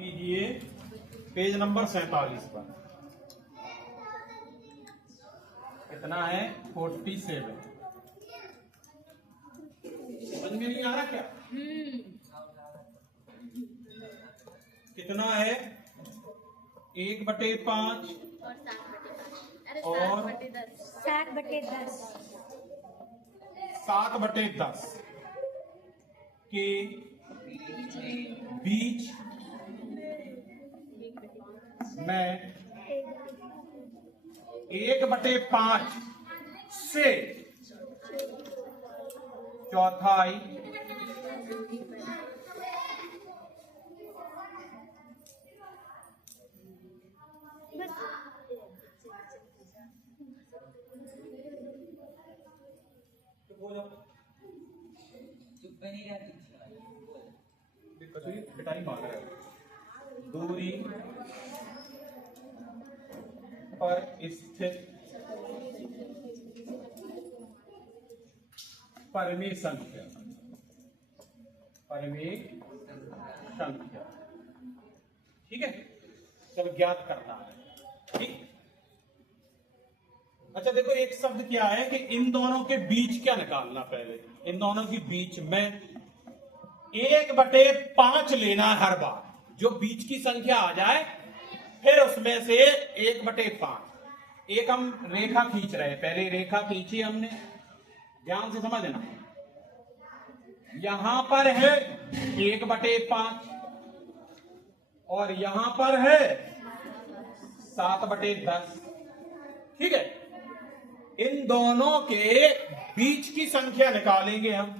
कीजिए page number 47 पर। कितना है? 47। समझ में नहीं आ रहा क्या? कितना है? 1/5 और 7/10 7/10 के बीच में 1/5 से चौथाई पिटाई मार रहा है दूरी पर स्थित परिमेय संख्या ठीक है। चलो ज्ञात करना है। ठीक। अच्छा देखो एक शब्द क्या है कि इन दोनों के बीच क्या निकालना। पहले इन दोनों के बीच में 1/5 लेना है हर बार। जो बीच की संख्या आ जाए फिर उसमें से 1/5। एक हम रेखा खींच रहे हैं। पहले रेखा खींची हमने, ध्यान से समझना। यहां पर है 1/5 और यहां पर है 7/10। ठीक है। इन दोनों के बीच की संख्या निकालेंगे हम।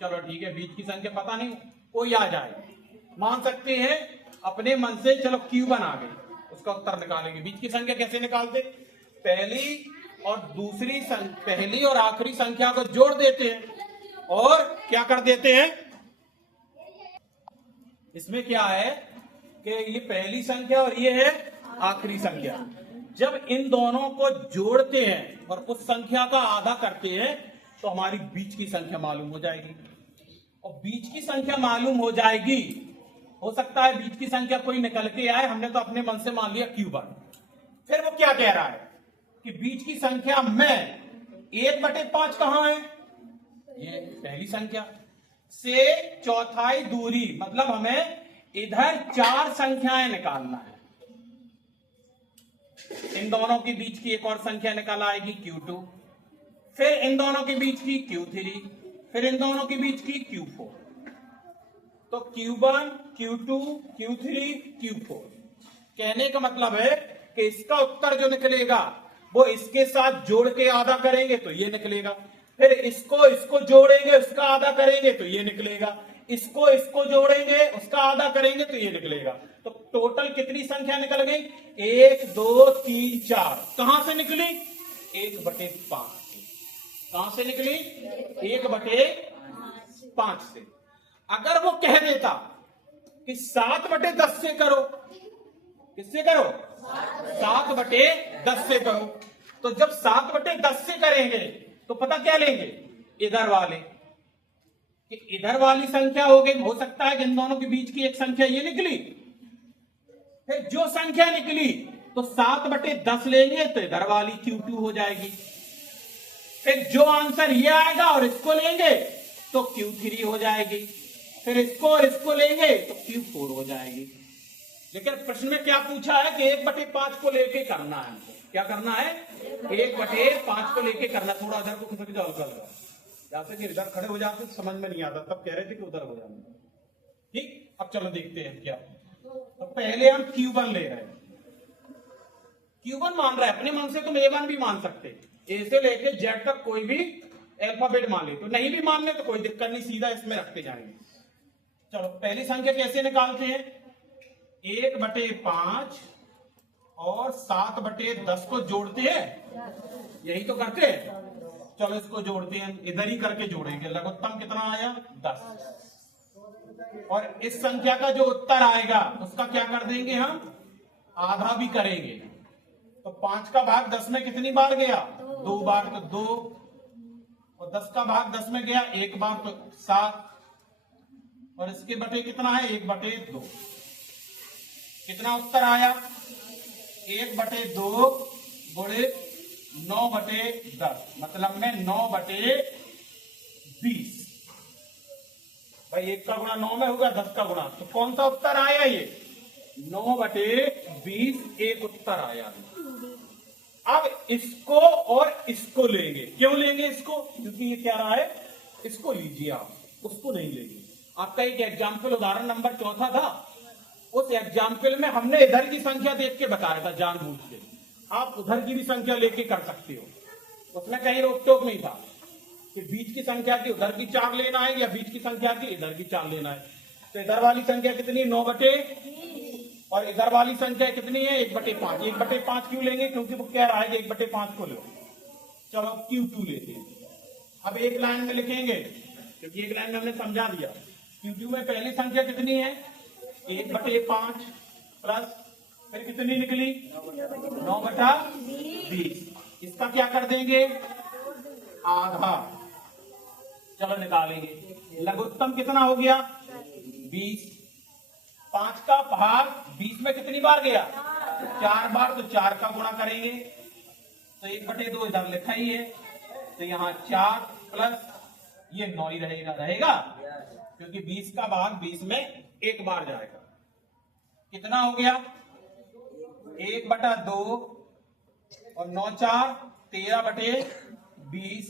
चलो ठीक है, बीच की संख्या पता नहीं, कोई आ जाए, मान सकते हैं अपने मन से। चलो Q1 आ गई, उसका उत्तर निकालेंगे। बीच की संख्या कैसे निकालते? पहली और आखिरी संख्या को जोड़ देते हैं और क्या कर देते हैं। इसमें क्या है कि ये पहली संख्या और ये है आखिरी संख्या। जब इन दोनों को जोड़ते हैं और उस संख्या का आधा करते हैं तो हमारी बीच की संख्या मालूम हो जाएगी। और बीच की संख्या मालूम हो जाएगी, हो सकता है बीच की संख्या कोई निकल के आए, हमने तो अपने मन से मान लिया Q1। फिर वो क्या कह रहा है कि बीच की संख्या में 1/5 कहां है? ये पहली संख्या से चौथाई दूरी, मतलब हमें इधर 4 संख्याएं निकालना है। इन दोनों के बीच की एक और संख्या निकल आएगी Q2, फिर इन दोनों के बीच की Q3, फिर इन दोनों के बीच की Q4। तो Q1, Q2, Q3, Q4। कहने का मतलब है कि इसका उत्तर जो निकलेगा वो इसके साथ जोड़ के आधा करेंगे तो ये निकलेगा, फिर इसको जोड़ेंगे उसका आधा करेंगे तो ये निकलेगा, इसको जोड़ेंगे उसका आधा करेंगे तो ये निकलेगा। तो टोटल कितनी संख्या निकल गई? 1 2 3 4। कहां से निकली? 1/5। कहां से निकली? 1/5 से। अगर वो कह देता कि 7/10 से करो, किससे करो? 7/10 से करो। तो जब 7/10 से करेंगे तो पता क्या लेंगे? इधर वाले, कि इधर वाली संख्या हो गई। हो सकता है कि इन दोनों के बीच की एक संख्या ये निकली, फिर जो संख्या निकली तो 7/10 लेंगे तो इधर वाली Q2 हो जाएगी। फिर जो आंसर ये आएगा और इसको लेंगे तो Q3 हो जाएगी, फिर इसको और इसको लेंगे तो Q4 हो जाएगी। लेकिन प्रश्न में क्या पूछा है कि 1/5 को लेके करना है हमको। क्या करना है? 1/5 को लेके करना। थोड़ा इधर को खिसक जाओ, जैसे कि इधर खड़े हो जाते तो समझ में नहीं आता, तब कह रहे थे कि उधर हो जाना। ठीक। अब चलो देखते हैं क्या। तो पहले हम Q1 ले रहे हैं। Q1 मान रहा है, अपने मन से तुम A1 भी मान सकते, A से लेके Z तक कोई भी अल्फाबेट मान ले। तो नहीं भी मानने तो कोई दिक्कत नहीं, सीधा इसमें रखते जाएंगे। चलो पहली संख्या कैसे निकालते हैं? 1/5 और 7/10 को जोड़ते हैं, यही तो करते हैं। चलो इसको जोड़ते हैं, इधर ही करके जोड़ेंगे। लघुत्तम कितना आया? 10। और इस संख्या का जो उत्तर आएगा उसका क्या कर देंगे हम? आधा भी करेंगे। तो 5 का भाग 10 में कितनी बार गया? 2 बार, तो 2। और 10 का भाग 10 में गया 1 बार, तो 7। और इसके बटे कितना है? 1/2। कितना उत्तर आया? 1/2 गुणे 9/10, मतलब में 9/20। भाई 1 का गुणा 9 में होगा, 10 का गुणा, तो कौन सा उत्तर आया? ये 9/20 एक उत्तर आया। अब इसको और इसको लेंगे। क्यों लेंगे इसको? क्योंकि ये क्या रहा है, इसको लीजिए आप, उसको नहीं लेंगे। आपका एक एग्जाम्पल उदाहरण नंबर 4 था, उस एग्जाम्पल में हमने इधर की संख्या देख के बताया था जानबूझ के। आप उधर की भी संख्या लेके कर सकते हो, उसमें कहीं रोक टोक नहीं था कि बीच की संख्या की उधर की 4 लेना है या बीच की संख्या की इधर की 4 लेना है। तो इधर वाली संख्या कितनी? 9/, और इधर वाली संख्या कितनी है? 1/5। 1/5 क्यों लेंगे? क्योंकि वो कह रहा है कि 1/5 को लो। चलो अब Q2 लेते हैं। अब एक लाइन में लिखेंगे, क्योंकि एक लाइन में हमने समझा दिया। Q2 में पहली संख्या कितनी है? 1/5 प्लस फिर कितनी निकली? 9/20। इसका क्या कर देंगे? आधा। चलो निकालेंगे। लघुत्तम कितना हो गया? 20। 5 का भाग 20 में कितनी बार गया? 4 बार, तो 4 का गुणा करेंगे, तो 1/2 इधर लिखा ही है, तो यहाँ 4 प्लस ये 9 ही रहेगा, क्योंकि 20 का भाग 20 में एक बार जाएगा। कितना हो गया? 1/2 और 9 4 13/20,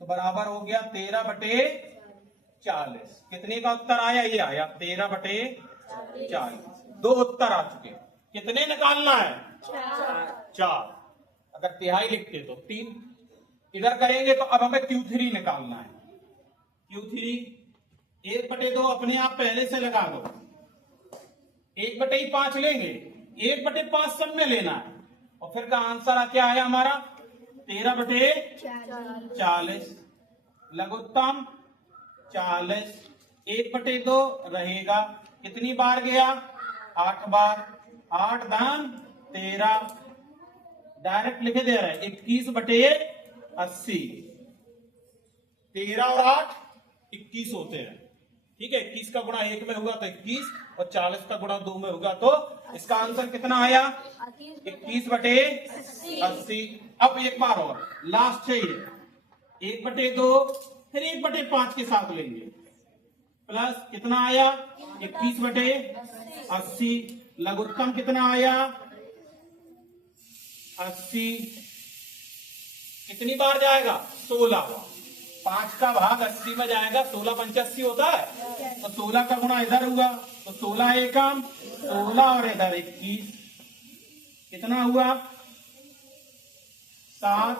तो बराबर हो गया 13/40। कितने का उत्तर आया? ये आया 13/40। 2 उत्तर आ चुके। कितने निकालना है? 4। अगर तिहाई लिखते तो 3। इधर करेंगे तो अब हमें Q3 निकालना है। Q3 1/2 अपने आप पहले से लगा दो, 1/5 लेंगे, 1/5 सब में लेना है, और फिर का आंसर क्या आया हमारा? 13/40। लघुत्तम 40, 1/2 रहेगा, कितनी बार गया? 8 बार, 8 दान 13, डायरेक्ट लिखे दे रहे हैं 21/80। 13 और 8 21 होते हैं, ठीक है। 21 का गुणा 1 में होगा तो 21, और 40 का गुणा 2 में होगा, तो इसका आंसर कितना आया? 21/80। अब एक बार और लास्ट है ये 1/2, फिर 1/5 के साथ लेंगे, प्लस कितना आया? 21/80। लघुत्तम कितना आया? 80। कितनी बार जाएगा? 16 बार। 5 का भाग 80 में जाएगा, 16 पंच 80 होता है, तो 16 का गुणा इधर हुआ, तो 16 एकम 16 और इधर 21, कितना हुआ? 7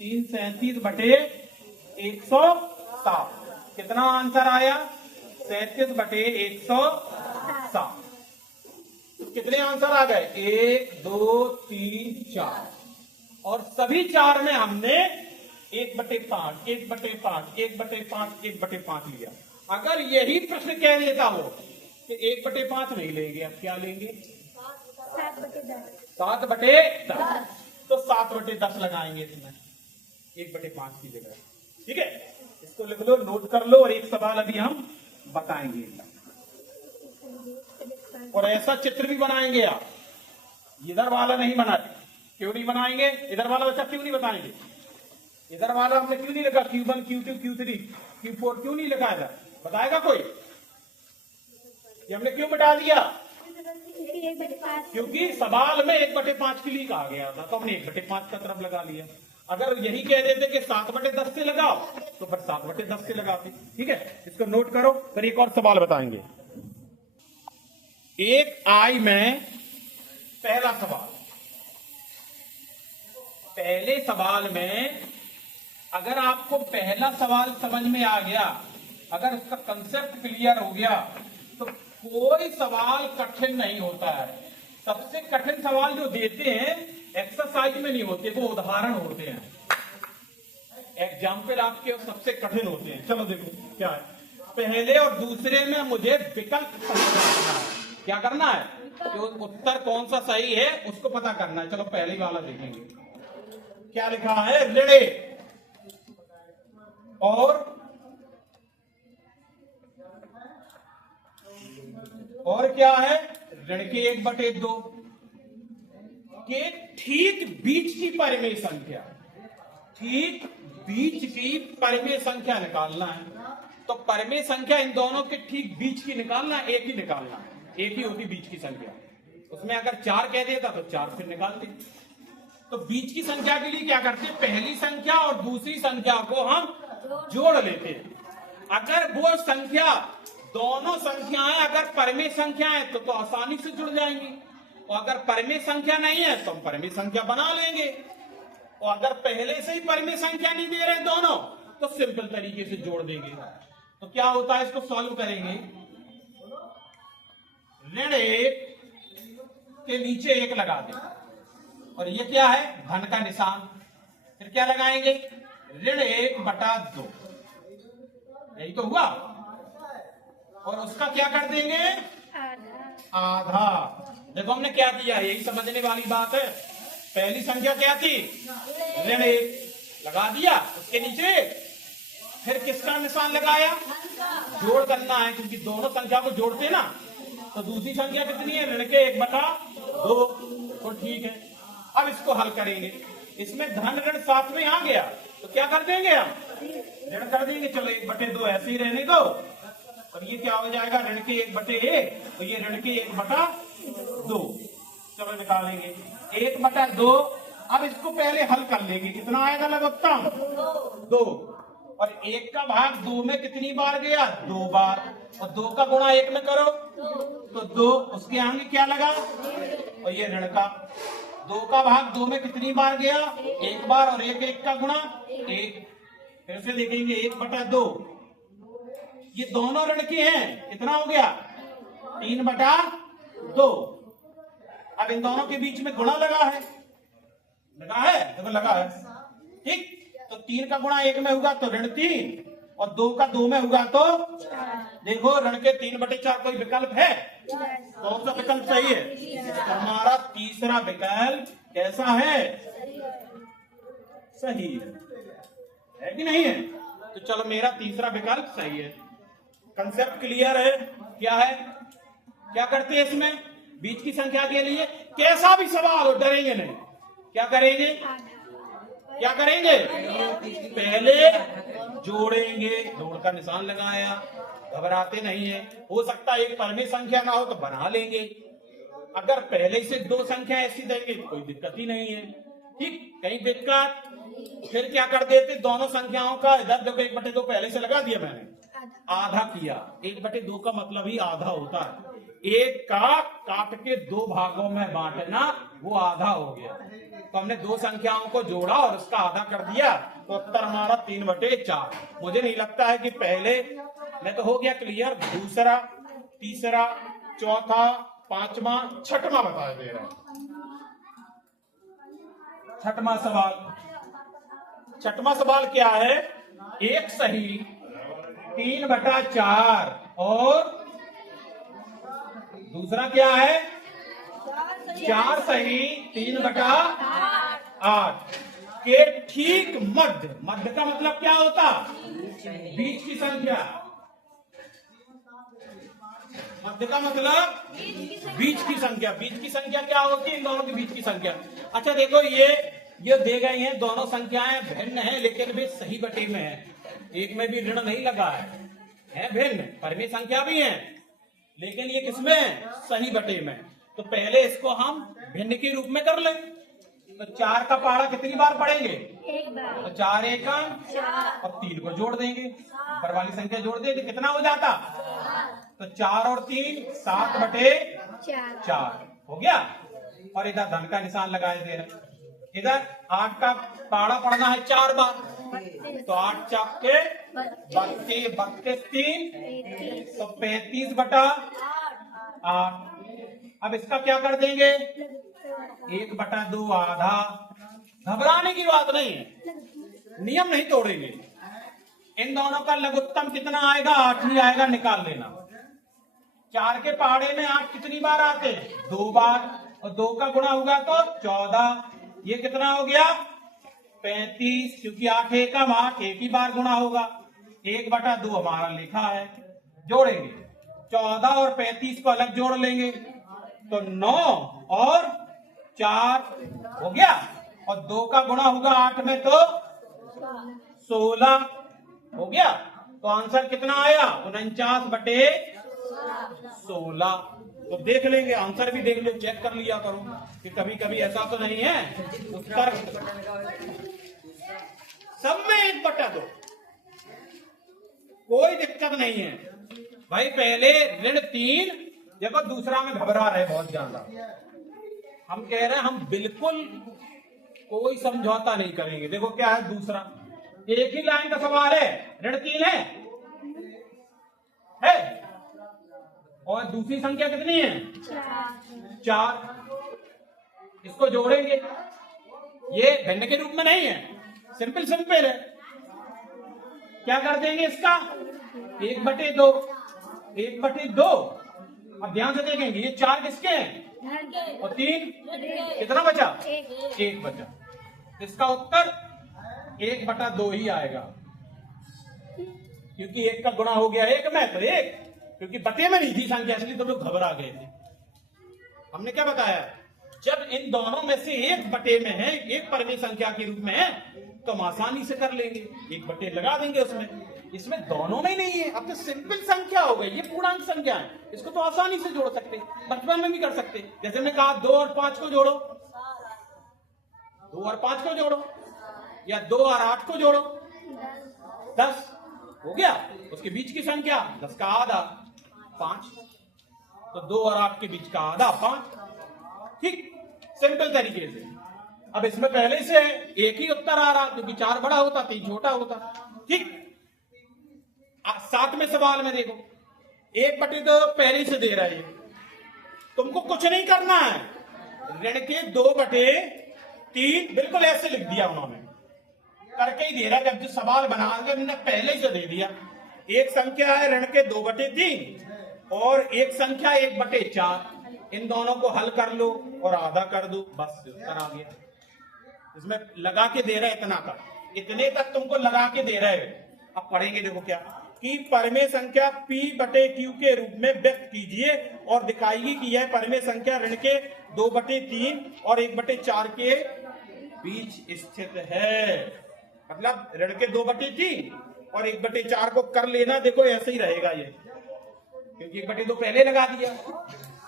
3 37/107। कितना आंसर आया? 37/107। कितने आंसर आ गए? 1 2 3 4, और सभी 4 में हमने 1/5 1/5 1/5 1/5 लिया। अगर यही प्रश्न कह देता हो कि 1/5 नहीं लेंगे, अब क्या लेंगे? 7/10। तो 7/10 लगाएंगे इसमें 1/5 की जगह, ठीक है। इसको लिख लो, नोट कर लो, और एक सवाल अभी हम बताएंगे, और ऐसा चित्र भी बनाएंगे आप। इधर वाला नहीं बनाए। क्यों नहीं बनाएंगे? इधर वाला बच्चा क्यों नहीं बताएंगे? इधर वाला हमने क्यों नहीं लिखा? Q1 Q2 Q3 Q4 क्यों नहीं लिखा इधर? बताएगा कोई? ये हमने क्यों मिटा दिया? क्योंकि सवाल में 1/5 के लिए कहा गया था, तो हमने 1/5 का तरफ लगा लिया। अगर यही कह देते कि 7/10 से लगाओ, तो फिर 7/10 से लगाते, ठीक है। इसको नोट करो, फिर एक और सवाल बताएंगे। एक आई में पहला सवाल, पहले सवाल में अगर आपको पहला सवाल समझ में आ गया, अगर उसका कंसेप्ट क्लियर हो गया, तो कोई सवाल कठिन नहीं होता है। सबसे कठिन सवाल जो देते हैं एक्सरसाइज में नहीं होते, वो उदाहरण होते हैं। एग्जाम्पल आपके सबसे कठिन होते हैं। चलो देखो क्या है। पहले और दूसरे में मुझे विकल्प करना है। क्या करना है? जो उत्तर कौन सा सही है उसको पता करना है। चलो पहली वाला देखेंगे, क्या लिखा है? ऋणे। और क्या है? ऋण के 1/2 के ठीक बीच की परिमेय संख्या, ठीक बीच की परिमेय संख्या निकालना है। तो परिमेय संख्या इन दोनों के ठीक बीच की निकालना, एक ही निकालना है, एक ही होती बीच की संख्या। उसमें अगर 4 कह देता तो 4 फिर निकालते। तो बीच की संख्या के लिए क्या करते हैं, पहली संख्या और दूसरी संख्या को हम जोड़ लेते हैं। अगर वो संख्या, दोनों संख्याएं अगर परिमेय संख्या है तो आसानी से जुड़ जाएंगी, और अगर परिमेय संख्या नहीं है तो हम परिमेय संख्या बना लेंगे। और अगर पहले से ही परिमेय संख्या नहीं दे रहे दोनों तो सिंपल तरीके से जोड़ देंगे। तो क्या होता है, इसको सॉल्व करेंगे। ऋण 1 के नीचे 1 लगा दें, और ये क्या है, धन का निशान। फिर क्या लगाएंगे, ऋण 1/2, यही तो हुआ। और उसका क्या कर देंगे, आधा। देखो हमने क्या दिया, यही समझने वाली बात है। पहली संख्या क्या थी, ऋण 1 लगा दिया, उसके नीचे फिर किसका निशान लगाया, जोड़ करना है, क्योंकि दोनों संख्या को जोड़ते ना। तो दूसरी संख्या कितनी है, ऋण के 1/2। तो ठीक है, अब इसको हल करेंगे। इसमें धन ऋण साथ में आ गया तो क्या कर देंगे, हम ऋण कर देंगे। चलो 1/2 ऐसे ही रहने दो, और ये क्या हो जाएगा, ऋण के 1/1, तो ये ऋण के 1/2। चलो निकालेंगे 1/2। अब इसको पहले हल कर लेंगे, कितना आएगा लघुत्तम, 2। और 1 का भाग 2 में कितनी बार गया, 2 बार। और 2 का गुणा 1 में करो तो 2, उसके आगे क्या लगा, और ये ऋण का 2 का भाग 2 में कितनी बार गया, 1 बार। और 1 का गुणा 1। फिर से देखेंगे 1/2, ये दोनों ऋण के हैं, कितना हो गया, 3/2। अब इन दोनों के बीच में गुणा लगा है, देखो लगा है, ठीक। तो 3 का गुणा 1 में होगा तो ऋण 3, और 2 का 2 में होगा तो देखो ऋण के 3/4। कोई विकल्प है, कौन सा विकल्प सही है, तो हमारा तीसरा विकल्प कैसा है, सही है कि नहीं है। तो चलो मेरा तीसरा विकल्प सही है। कंसेप्ट क्लियर है, क्या है, क्या करते हैं इसमें, बीच की संख्या के लिए कैसा भी सवाल हो डरेंगे नहीं, क्या करेंगे, क्या करेंगे, पहले जोड़ेंगे, जोड़ का निशान लगाया, घबराते नहीं है। हो सकता है एक परिमेय संख्या ना हो तो बना लेंगे, अगर पहले से 2 संख्या ऐसी देंगे कोई दिक्कत ही नहीं है, ठीक। कहीं दिक्कत, फिर क्या कर देते, दोनों संख्याओं का इधर देखो 1/2 पहले से लगा दिया मैंने, आधा किया। 1/2 का मतलब ही आधा होता है, 1 का काट के 2 भागों में बांटना, वो आधा हो गया। तो हमने 2 संख्याओं को जोड़ा और उसका आधा कर दिया, तो उत्तर हमारा 3/4। मुझे नहीं लगता है कि पहले में तो हो गया क्लियर, दूसरा, तीसरा, चौथा, पांचवा, छठवां बता दे रहा है। छठवां सवाल क्या है, 1 सही 3/4, और दूसरा क्या है, 4 सही 3/8 के ठीक मध्य। मध्य का मतलब क्या होता, बीच की संख्या। मध्य का मतलब बीच की संख्या। बीच की संख्या क्या होती है, इन दोनों के बीच की संख्या। अच्छा देखो ये दे गई हैं, दोनों संख्याएं भिन्न हैं, लेकिन वे सही बटे में है। एक में भी ऋण नहीं लगा है भिन्न, परिमेय संख्या भी है, लेकिन ये किसमें, सही बटे में। तो पहले इसको हम भिन्न के रूप में कर लें। तो 4 का पहाड़ा कितनी बार पढ़ेंगे, 1 बार। तो 4 एकम 4, और 3 को जोड़ देंगे, ऊपर वाली संख्या जोड़ देंगे, कितना हो जाता, तो 4 और 3 7/4 हो गया। और इधर धन का निशान लगाए दे रहे, इधर 8 का पहाड़ा पढ़ना है 4 बार, तो 8 4 के 32, 32 3 तो 35/8। अब इसका क्या कर देंगे, 1/2 आधा। घबराने की बात नहीं है, नियम नहीं तोड़ेंगे। इन दोनों का लघुत्तम कितना आएगा, 8 ही आएगा, निकाल लेना। 4 के पहाड़े में 8 कितनी बार आते हैं, 2 बार, और 2 का गुणा होगा तो 14। ये कितना हो गया, 35, क्योंकि 8 एकम 8, एक ही बार गुणा होगा। 1/2 हमारा लिखा है, जोड़ेंगे 14 और 35 को अलग जोड़ लेंगे, तो 9 और 4 हो गया, और 2 का गुणा होगा 8 में तो 16 हो गया। तो आंसर कितना आया? 49/16। तो देख लेंगे, आंसर भी देख लो, चेक कर लिया करो कि कभी कभी ऐसा तो नहीं है उत्तर सब में 1/2, कोई दिक्कत नहीं है भाई। पहले ऋण 3, देखो दूसरा में घबरा रहे बहुत ज्यादा। हम कह रहे हैं हम बिल्कुल कोई समझौता नहीं करेंगे। देखो क्या है दूसरा, एक ही लाइन का सवाल है, ऋण 3 है और दूसरी संख्या कितनी है? 4। इसको जोड़ेंगे, ये भिन्न के रूप में नहीं है, सिंपल सिंपल है। क्या कर देंगे इसका? 1/2, 1/2। अब ध्यान से देखेंगे, ये 4 किसके हैं और 3 कितना बचा? 1 बचा। इसका उत्तर 1/2 ही आएगा, क्योंकि 1 का गुणा हो गया 1 में तो 1, क्योंकि बटे में नहीं थी संख्या, इसलिए तो लोग घबरा गए थे। हमने क्या बताया? जब इन दोनों में से 1 बटे में है, एक परिमेय संख्या के रूप में है, तो हम आसानी से कर लेंगे, 1/2 लगा देंगे उसमें। इसमें दोनों में ही नहीं है, अब तो सिंपल संख्या हो गई, ये पूर्णांक संख्या है, इसको तो आसानी से जोड़ सकते, बचपन में भी कर सकते। जैसे मैंने कहा 2 और 5 को जोड़ो, 2 और 5 को जोड़ो, या 2 और 8 को जोड़ो, 10 हो गया। उसके बीच की संख्या 10 का आधा 5, तो 2 और 8 के बीच का आधा 5। ठीक, सिंपल तरीके से। अब इसमें पहले से एक ही उत्तर आ रहा, क्योंकि 4 बड़ा होता 3 छोटा होता। ठीक, 7 में सवाल में देखो 1/2 पहले से दे रहा है, तुमको कुछ नहीं करना है, ऋण के 2/3 बिल्कुल ऐसे लिख दिया उन्होंने, करके ही दे रहा है। जब जो सवाल बना के हमने पहले से दे दिया, एक संख्या है ऋण के 2/3 और एक संख्या 1/4, इन दोनों को हल कर लो और आधा कर दो, बस उत्तर आ गया। इसमें लगा के दे रहा है इतना का, इतने तक तुमको लगा के दे रहा है। अब पढ़ेंगे, देखो क्या कि परिमेय संख्या P/Q के रूप में व्यक्त कीजिए और दिखाइए कि यह परिमेय संख्या ऋण के 2/3 और 1/4 के बीच स्थित है। मतलब ऋण के 2/3 और 1/4 को कर लेना, देखो ऐसे ही रहेगा ये, क्योंकि 1/2 पहले लगा दिया।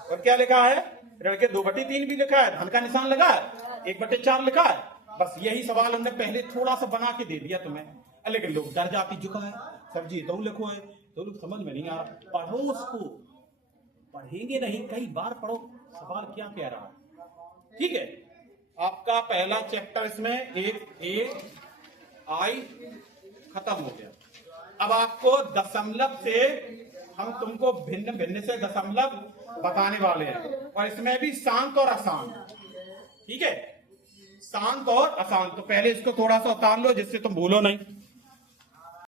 और क्या लिखा है? ऋण के 2/3 भी लिखा है, धन का निशान लगा है, 1/4 लिखा है। बस यही सवाल हमने पहले थोड़ा सा बना के दे दिया तुम्हें, लेकिन लोग डर जाती झुका है, सर जी तो लिखो है, तो लोग समझ में नहीं आ रहा। पढ़ो उसको, पढ़ेंगे नहीं, कई बार पढ़ो सवाल क्या कह रहा है। ठीक है, आपका पहला चैप्टर इसमें एक आई खत्म हो गया। अब आपको दशमलव से हम तुमको भिन्न भिन्न से दशमलव बताने वाले हैं, और इसमें भी शांत और आसान। ठीक है, शांत और आसान। तो पहले इसको थोड़ा सा उतार लो जिससे तुम भूलो नहीं।